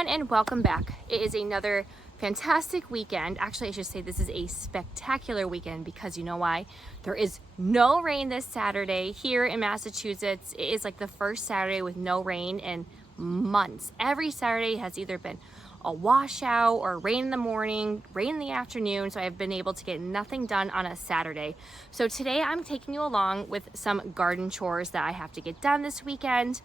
everyone, and welcome back. It is another fantastic weekend. Actually, I should say this is a spectacular weekend because you know why? There is no rain this Saturday here in Massachusetts. It is like the first Saturday with no rain in months. Every Saturday has either been a washout or rain in the morning, rain in the afternoon, so I've been able to get nothing done on a Saturday. So today I'm taking you along with some garden chores that I have to get done this weekend,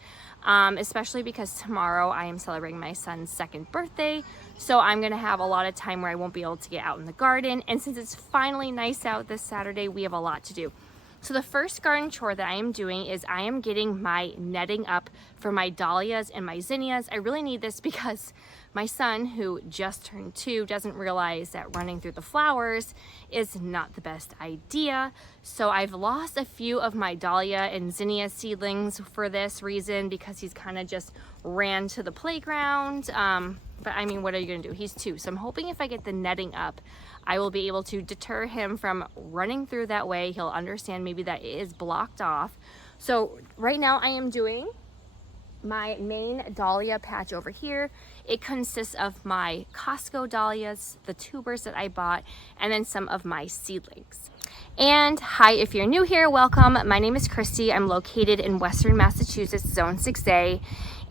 especially because tomorrow I am celebrating my son's second birthday, so I'm gonna have a lot of time where I won't be able to get out in the garden, and since it's finally nice out this Saturday, we have a lot to do. So the first garden chore that I am doing is I am getting my netting up for my dahlias and my zinnias. I really need this because my son, who just turned 2, doesn't realize that running through the flowers is not the best idea. So I've lost a few of my dahlia and zinnia seedlings for this reason because he's kind of just ran to the playground. But I mean, what are you gonna do? He's 2. So I'm hoping if I get the netting up, I will be able to deter him from running through that way. He'll understand maybe that it is blocked off. So right now I am doing my main dahlia patch over here. It consists of my Costco dahlias, the tubers that I bought, and then some of my seedlings. And hi, if you're new here, welcome. My name is Kristy. I'm located in Western Massachusetts, Zone 6A,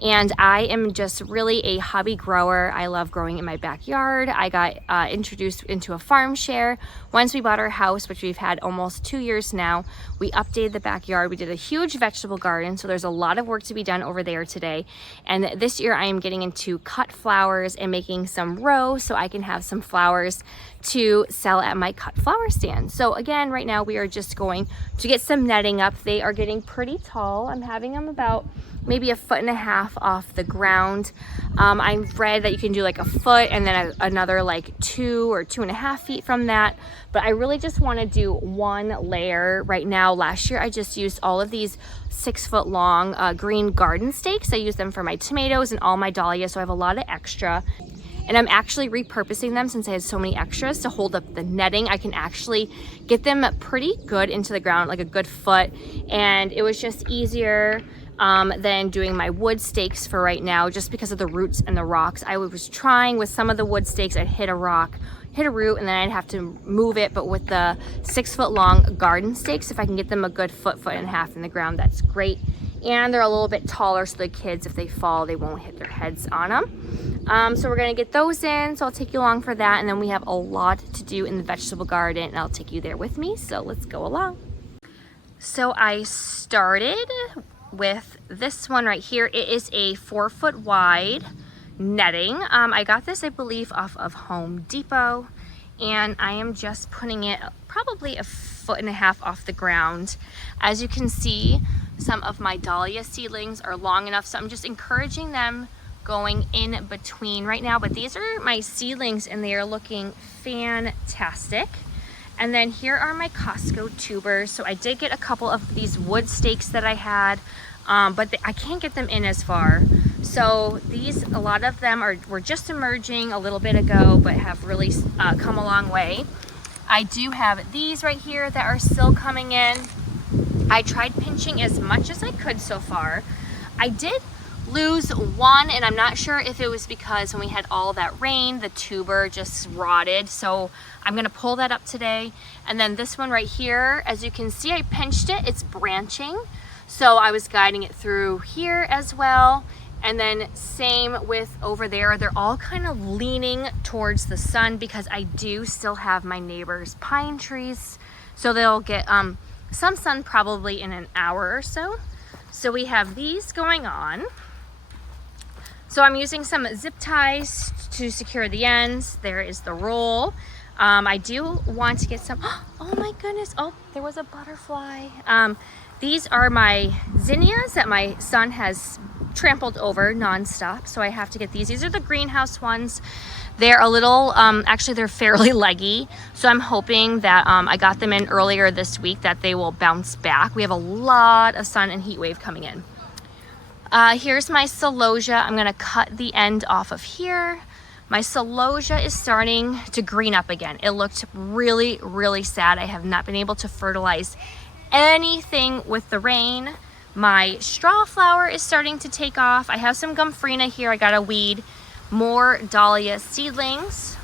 and I am just really a hobby grower. I love growing in my backyard. I got introduced into a farm share once we bought our house, which we've had almost 2 years now. We updated the backyard. We did a huge vegetable garden, so there's a lot of work to be done over there today. And this year I am getting into cut flowers and making some rows so I can have some flowers to sell at my cut flower stand. So again, right now we are just going to get some netting up. They are getting pretty tall. I'm having them about maybe 1.5 feet off the ground. I've read that you can do like 1 foot and then another like 2 or 2.5 feet from that. But I really just want to do one layer right now. Last year I just used all of these 6-foot long green garden stakes. I used them for my tomatoes and all my dahlias, so I have a lot of extra. And I'm actually repurposing them since I had so many extras to hold up the netting. I can actually get them pretty good into the ground, like a good foot. And it was just easier than doing my wood stakes for right now, just because of the roots and the rocks. I was trying with some of the wood stakes, I'd hit a rock, hit a root, and then I'd have to move it. But with the 6-foot long garden stakes, if I can get them a good 1.5 feet in the ground, that's great. And they're a little bit taller, so the kids, if they fall, they won't hit their heads on them. So we're gonna get those in, so I'll take you along for that. And then we have a lot to do in the vegetable garden, and I'll take you there with me, so let's go along. So I started with this one right here. It is a 4-foot wide netting. I got this, I believe, off of Home Depot, and I am just putting it probably 1.5 feet off the ground. As you can see, some of my dahlia seedlings are long enough, so I'm just encouraging them going in between right now. But these are my seedlings and they are looking fantastic. And then here are my Costco tubers. So I did get a couple of these wood stakes that I had, but I can't get them in as far. So these, a lot of them were just emerging a little bit ago, but have really come a long way. I do have these right here that are still coming in. I tried pinching as much as I could so far. I did lose one, and I'm not sure if it was because when we had all that rain, the tuber just rotted. So I'm gonna pull that up today. And then this one right here, as you can see, I pinched it, it's branching. So I was guiding it through here as well. And then same with over there. They're all kind of leaning towards the sun because I do still have my neighbor's pine trees. So they'll get some sun probably in an hour or so. So we have these going on. So I'm using some zip ties to secure the ends. There is the roll. I do want to get some, oh my goodness, oh, there was a butterfly. These are my zinnias that my son has trampled over nonstop, so I have to get these. These are the greenhouse ones. They're a little, actually they're fairly leggy, so I'm hoping that I got them in earlier this week that they will bounce back. We have a lot of sun and heat wave coming in. Here's my celosia. I'm gonna cut the end off of here. My celosia is starting to green up again. It looked really, really sad. I have not been able to fertilize anything with the rain. My straw flower is starting to take off. I have some gomphrena here I gotta weed. more dahlia seedlings.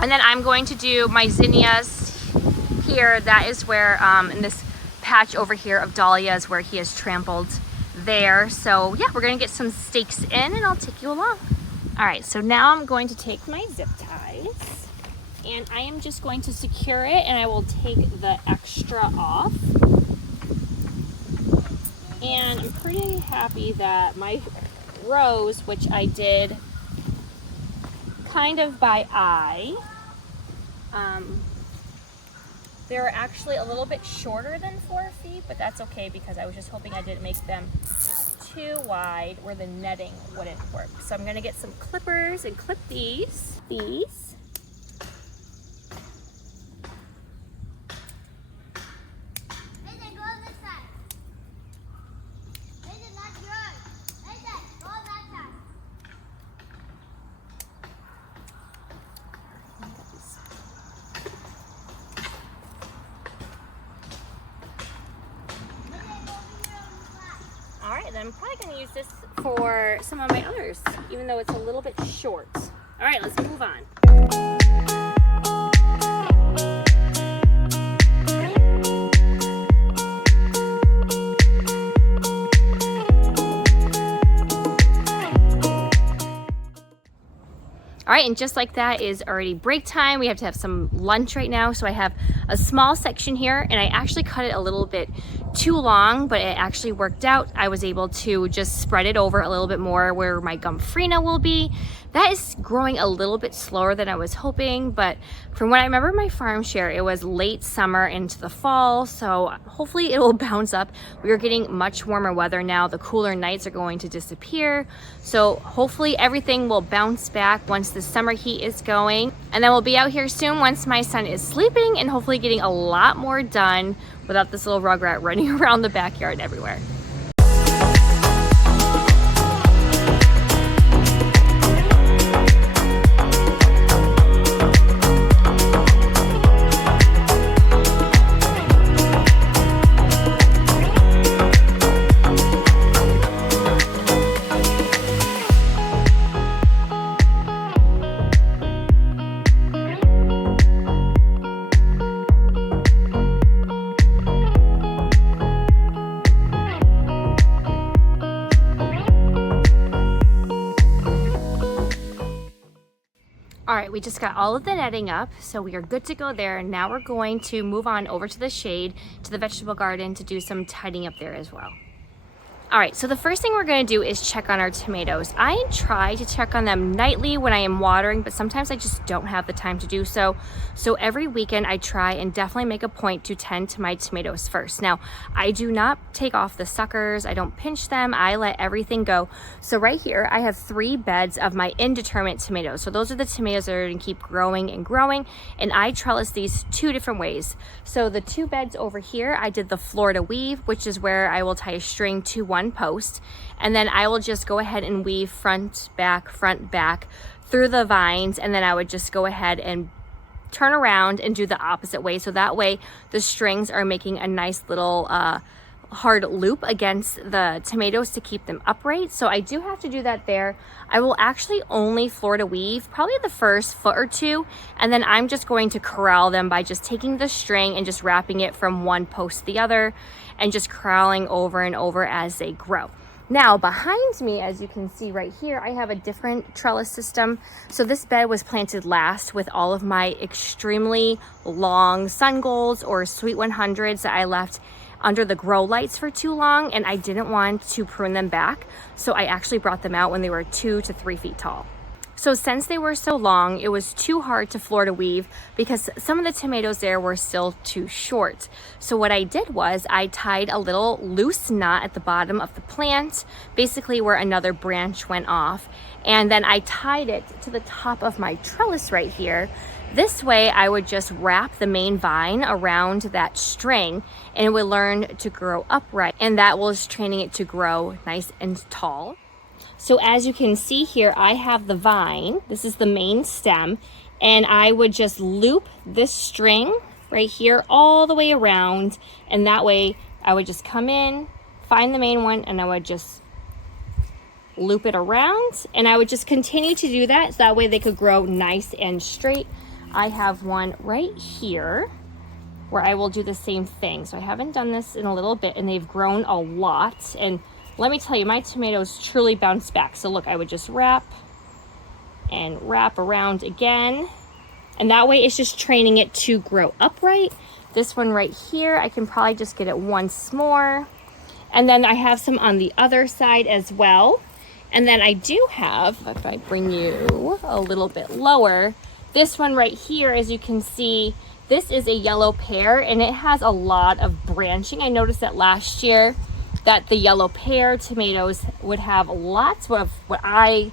And then I'm going to do my zinnias here. That is where, in this patch over here of dahlias where he has trampled there. So yeah, we're gonna get some stakes in and I'll take you along. All right, so now I'm going to take my zip ties and I am just going to secure it, and I will take the extra off. And I'm pretty happy that my rows, which I did kind of by eye, they're actually a little bit shorter than 4 feet, but that's okay because I was just hoping I didn't make them too wide where the netting wouldn't work. So I'm gonna get some clippers and clip these. All right, then I'm probably gonna use this for some of my others, even though it's a little bit short. All right, let's move on. All right, and just like that is already break time. We have to have some lunch right now. So I have a small section here, and I actually cut it a little bit too long, but it actually worked out. I was able to just spread it over a little bit more where my Gumfrina will be. That is growing a little bit slower than I was hoping, but from what I remember my farm share, it was late summer into the fall, so hopefully it will bounce up. We are getting much warmer weather now. The cooler nights are going to disappear, so hopefully everything will bounce back once the summer heat is going. And then we'll be out here soon once my son is sleeping and hopefully getting a lot more done without this little rugrat running around the backyard everywhere. All right, we just got all of the netting up, so we are good to go there. Now we're going to move on over to the shade, to the vegetable garden, to do some tidying up there as well. All right, so the first thing we're gonna do is check on our tomatoes. I try to check on them nightly when I am watering, but sometimes I just don't have the time to do so. So every weekend I try and definitely make a point to tend to my tomatoes first. Now, I do not take off the suckers, I don't pinch them, I let everything go. So right here, I have 3 beds of my indeterminate tomatoes. So those are the tomatoes that are gonna keep growing and growing, and I trellis these 2 different ways. So the 2 beds over here, I did the Florida weave, which is where I will tie a string to one post, and then I will just go ahead and weave front back through the vines, and then I would just go ahead and turn around and do the opposite way, so that way the strings are making a nice little hard loop against the tomatoes to keep them upright. So I do have to do that there. I will actually only Florida weave probably the first foot or 2, and then I'm just going to corral them by just taking the string and just wrapping it from one post to the other and just corralling over and over as they grow. Now behind me, as you can see right here, I have a different trellis system. So this bed was planted last with all of my extremely long sun golds or sweet 100s that I left under the grow lights for too long, and I didn't want to prune them back. So I actually brought them out when they were 2 to 3 feet tall. So since they were so long, it was too hard to Florida weave because some of the tomatoes there were still too short. So what I did was I tied a little loose knot at the bottom of the plant, basically where another branch went off. And then I tied it to the top of my trellis right here. This way I would just wrap the main vine around that string and it would learn to grow upright. And that was training it to grow nice and tall. So as you can see here, I have the vine. This is the main stem, and I would just loop this string right here all the way around, and that way I would just come in, find the main one, and I would just loop it around, and I would just continue to do that so that way they could grow nice and straight. I have one right here where I will do the same thing. So I haven't done this in a little bit, and they've grown a lot. And let me tell you, my tomatoes truly bounce back. So look, I would just wrap and wrap around again. And that way it's just training it to grow upright. This one right here, I can probably just get it once more. And then I have some on the other side as well. And then I do have, if I bring you a little bit lower, this one right here, as you can see, this is a yellow pear, and it has a lot of branching. I noticed that last year that the yellow pear tomatoes would have lots of what I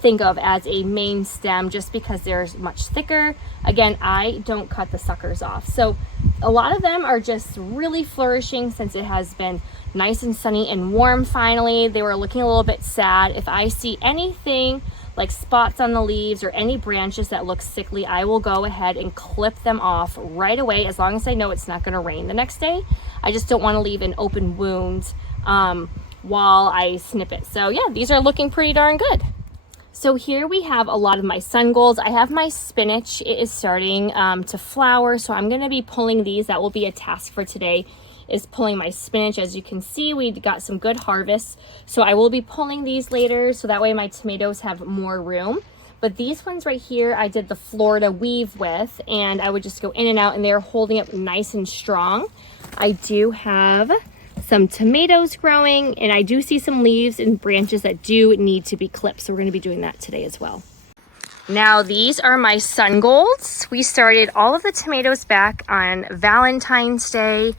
think of as a main stem, just because they're much thicker. Again, I don't cut the suckers off. So a lot of them are just really flourishing since it has been nice and sunny and warm finally. They were looking a little bit sad. If I see anything like spots on the leaves or any branches that look sickly, I will go ahead and clip them off right away, as long as I know it's not going to rain the next day. I just don't want to leave an open wound while I snip it. So yeah, these are looking pretty darn good. So here we have a lot of my sun golds. I have my spinach. It is starting to flower, so I'm going to be pulling these. That will be a task for today, is pulling my spinach. As you can see, we got some good harvests, so I will be pulling these later, so that way my tomatoes have more room. But these ones right here, I did the Florida weave with, and I would just go in and out, and they're holding up nice and strong. I do have some tomatoes growing, and I do see some leaves and branches that do need to be clipped, so we're going to be doing that today as well. Now these are my sun golds. We started all of the tomatoes back on Valentine's Day,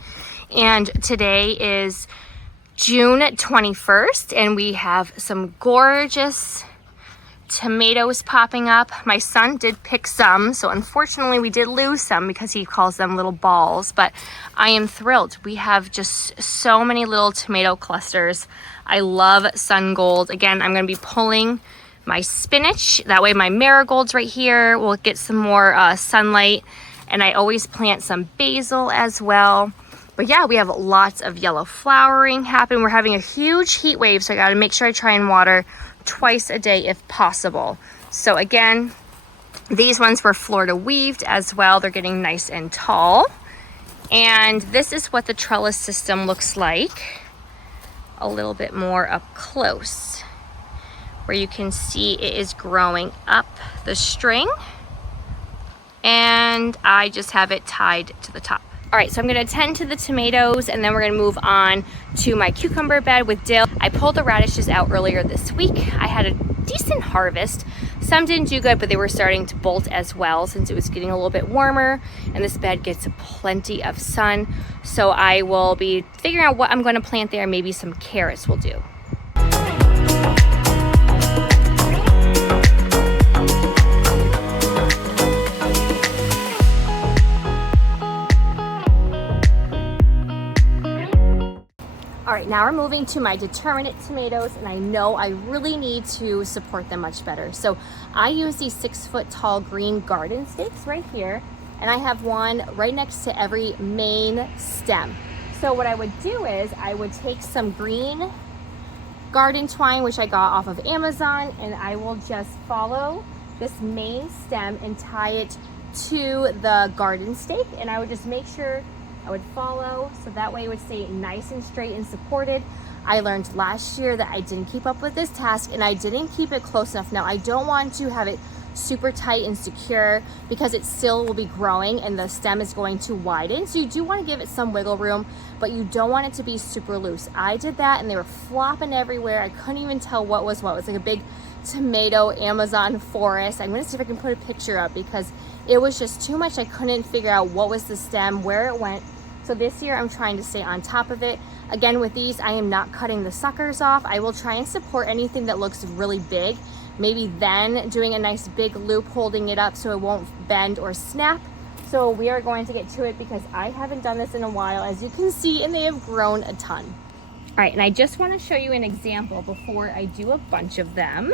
and today is June 21st, and we have some gorgeous tomatoes popping up. My son did pick some, so unfortunately we did lose some because he calls them little balls, but I am thrilled. We have just so many little tomato clusters. I love sun gold. Again, I'm going to be pulling my spinach. That way my marigolds right here will get some more sunlight, and I always plant some basil as well. But yeah, we have lots of yellow flowering happen. We're having a huge heat wave, so I got to make sure I try and water twice a day if possible. So again, these ones were Florida weaved as well. They're getting nice and tall. And this is what the trellis system looks like a little bit more up close, where you can see it is growing up the string, and I just have it tied to the top. All right, so I'm gonna tend to the tomatoes, and then we're gonna move on to my cucumber bed with dill. I pulled the radishes out earlier this week. I had a decent harvest. Some didn't do good, but they were starting to bolt as well since it was getting a little bit warmer, and this bed gets plenty of sun. So I will be figuring out what I'm gonna plant there. Maybe some carrots will do. All right, now we're moving to my determinate tomatoes, and I know I really need to support them much better. So I use these 6-foot tall green garden stakes right here, and I have one right next to every main stem. So what I would do is I would take some green garden twine, which I got off of Amazon, and I will just follow this main stem and tie it to the garden stake, and I would just make sure I would follow, so that way it would stay nice and straight and supported. I learned last year that I didn't keep up with this task, and I didn't keep it close enough. Now I don't want to have it super tight and secure because it still will be growing and the stem is going to widen. So you do want to give it some wiggle room, but you don't want it to be super loose. I did that and they were flopping everywhere. I couldn't even tell what was what. It was like a big tomato Amazon forest. I'm going to see if I can put a picture up because it was just too much. I couldn't figure out what was the stem, where it went. So this year I'm trying to stay on top of it. Again, with these, I am not cutting the suckers off. I will try and support anything that looks really big. Maybe then doing a nice big loop holding it up so it won't bend or snap. So we are going to get to it because I haven't done this in a while, as you can see, and they have grown a ton. All right, and I just want to show you an example before I do a bunch of them.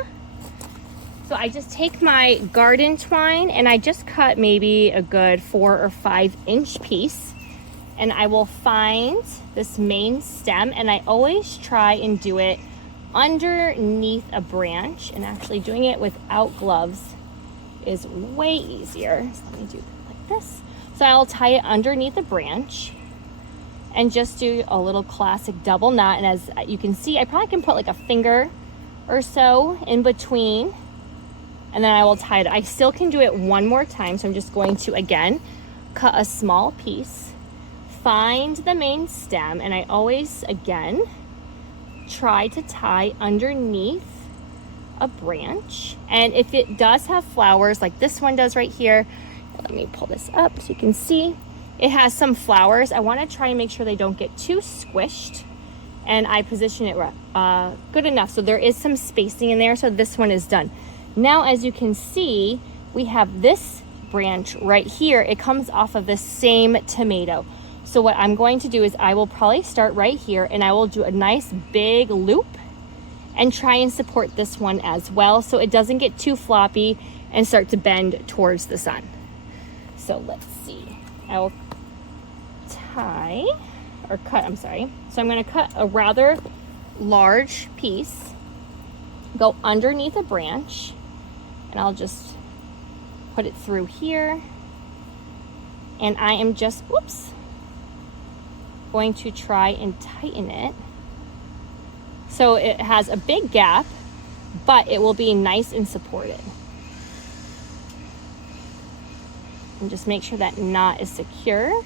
So I just take my garden twine and I just cut maybe a good 4 or 5 inch piece. And I will find this main stem, and I always try and do it underneath a branch, and actually doing it without gloves is way easier. So let me do it like this. So I'll tie it underneath a branch and just do a little classic double knot. And as you can see, I probably can put like a finger or so in between, and then I will tie it. I still can do it one more time. So I'm just going to, again, cut a small piece, find the main stem, and I always, again, try to tie underneath a branch. And if it does have flowers like this one does right here, let me pull this up so you can see it has some flowers. I want to try and make sure they don't get too squished, and I position it good enough so there is some spacing in there. So this one is done. Now, as you can see, we have this branch right here. It comes off of the same tomato. So what I'm going to do is I will probably start right here, and I will do a nice big loop and try and support this one as well so it doesn't get too floppy and start to bend towards the sun. So let's see. I will tie or cut, I'm sorry. So I'm going to cut a rather large piece, go underneath a branch, and I'll just put it through here. And I am just, whoops, going to try and tighten it so it has a big gap, but it will be nice and supported. And just make sure that knot is secure.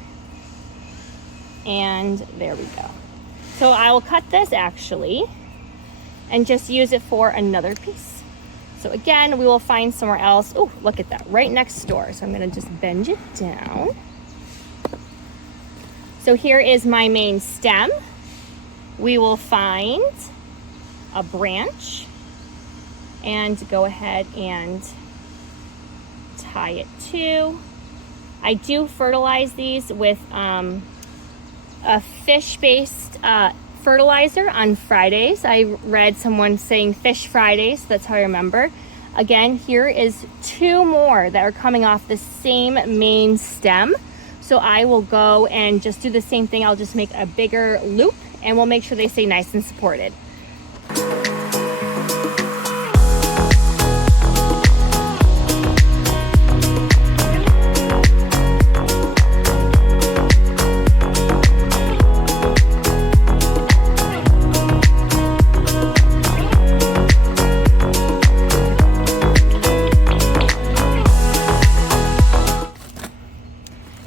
And there we go. So I will cut this actually and just use it for another piece. So again, we will find somewhere else. Oh, look at that, right next door. So I'm gonna just bend it down. So here is my main stem. We will find a branch and go ahead and tie it to. I do fertilize these with a fish-based fertilizer on Fridays. I read someone saying Fish Fridays, that's how I remember. Again, here is 2 more that are coming off the same main stem. So I will go and just do the same thing. I'll just make a bigger loop, and we'll make sure they stay nice and supported.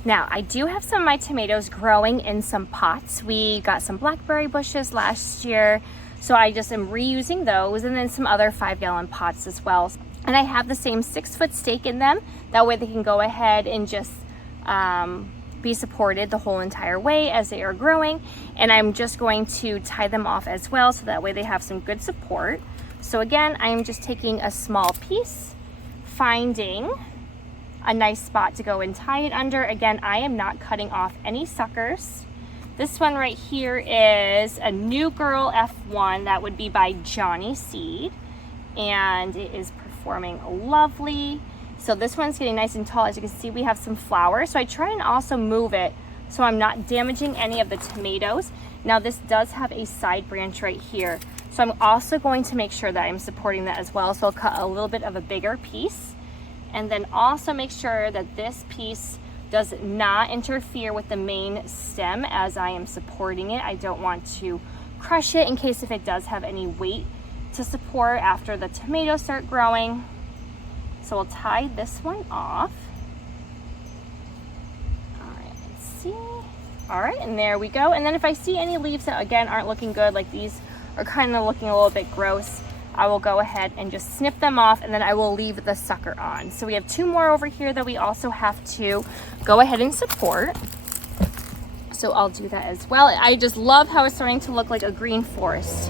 Now, I do have some of my tomatoes growing in some pots. We got some blackberry bushes last year, so I just am reusing those, and then some other 5-gallon pots as well. And I have the same 6-foot stake in them. That way they can go ahead and just be supported the whole entire way as they are growing. And I'm just going to tie them off as well, so that way they have some good support. So again, I'm just taking a small piece, finding a nice spot to go and tie it under. Again, I am not cutting off any suckers. This one right here is a New Girl F1 that would be by Johnny Seed, and it is performing lovely. So this one's getting nice and tall. As you can see, we have some flowers, so I try and also move it so I'm not damaging any of the tomatoes. Now this does have a side branch right here, so I'm also going to make sure that I'm supporting that as well. So I'll cut a little bit of a bigger piece, and then also make sure that this piece does not interfere with the main stem as I am supporting it. I don't want to crush it in case if it does have any weight to support after the tomatoes start growing. So we'll tie this one off. All right, let's see. All right, and there we go. And then if I see any leaves that again aren't looking good, like these are kind of looking a little bit gross, I will go ahead and just snip them off, and then I will leave the sucker on. So we have 2 more over here that we also have to go ahead and support. So I'll do that as well. I just love how it's starting to look like a green forest.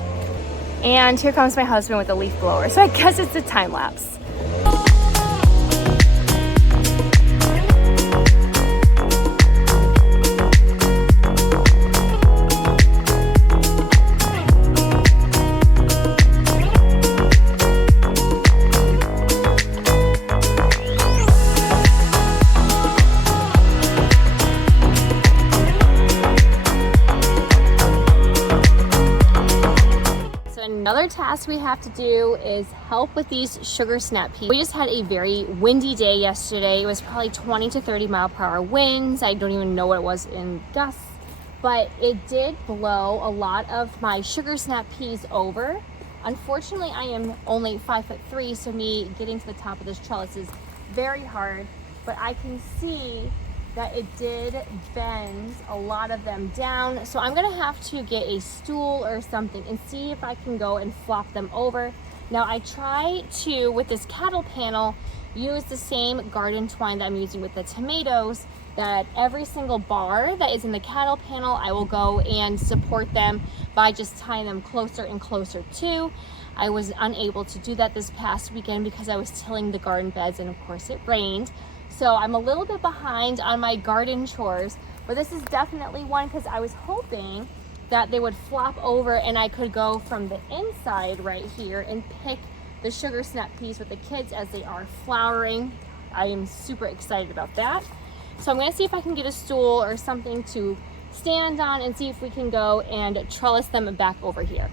And here comes my husband with a leaf blower. So I guess it's a time lapse. Another task we have to do is help with these sugar snap peas. We just had a very windy day yesterday. It was probably 20 to 30 mile per hour winds. I don't even know what it was in gusts, but it did blow a lot of my sugar snap peas over. Unfortunately, I am only 5'3", so me getting to the top of this trellis is very hard, but I can see that it did bend a lot of them down. So I'm gonna have to get a stool or something and see if I can go and flop them over. Now I try to, with this cattle panel, use the same garden twine that I'm using with the tomatoes, that every single bar that is in the cattle panel, I will go and support them by just tying them closer and closer to. I was unable to do that this past weekend because I was tilling the garden beds and of course it rained. So I'm a little bit behind on my garden chores, but this is definitely one because I was hoping that they would flop over and I could go from the inside right here and pick the sugar snap peas with the kids as they are flowering. I am super excited about that. So I'm gonna see if I can get a stool or something to stand on and see if we can go and trellis them back over here.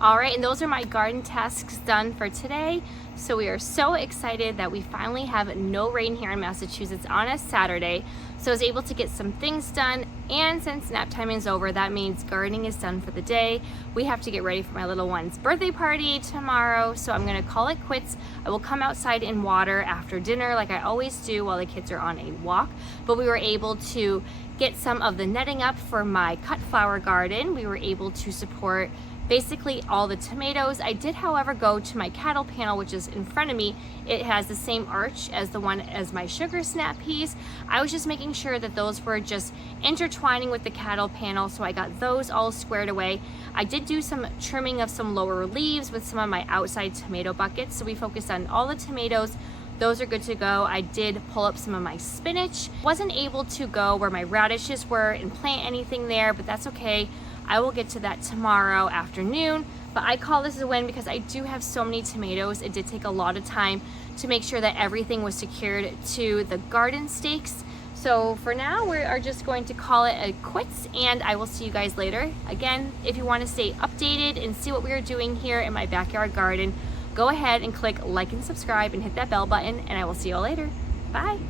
All right, and those are my garden tasks done for today. So we are so excited that we finally have no rain here in Massachusetts on a Saturday. So I was able to get some things done, and since nap time is over, that means gardening is done for the day. We have to get ready for my little one's birthday party tomorrow, so I'm gonna call it quits. I will come outside and water after dinner like I always do while the kids are on a walk, but we were able to get some of the netting up for my cut flower garden. We were able to support basically all the tomatoes. I did, however, go to my cattle panel, which is in front of me. It has the same arch as the one as my sugar snap peas. I was just making sure that those were just intertwining with the cattle panel, so I got those all squared away. I did do some trimming of some lower leaves with some of my outside tomato buckets, so we focused on all the tomatoes. Those are good to go. I did pull up some of my spinach. Wasn't able to go where my radishes were and plant anything there, but that's okay. I will get to that tomorrow afternoon, but I call this a win because I do have so many tomatoes. It did take a lot of time to make sure that everything was secured to the garden stakes. So for now, we are just going to call it a quits, and I will see you guys later. Again, if you want to stay updated and see what we are doing here in my backyard garden, go ahead and click like and subscribe and hit that bell button, and I will see you all later. Bye.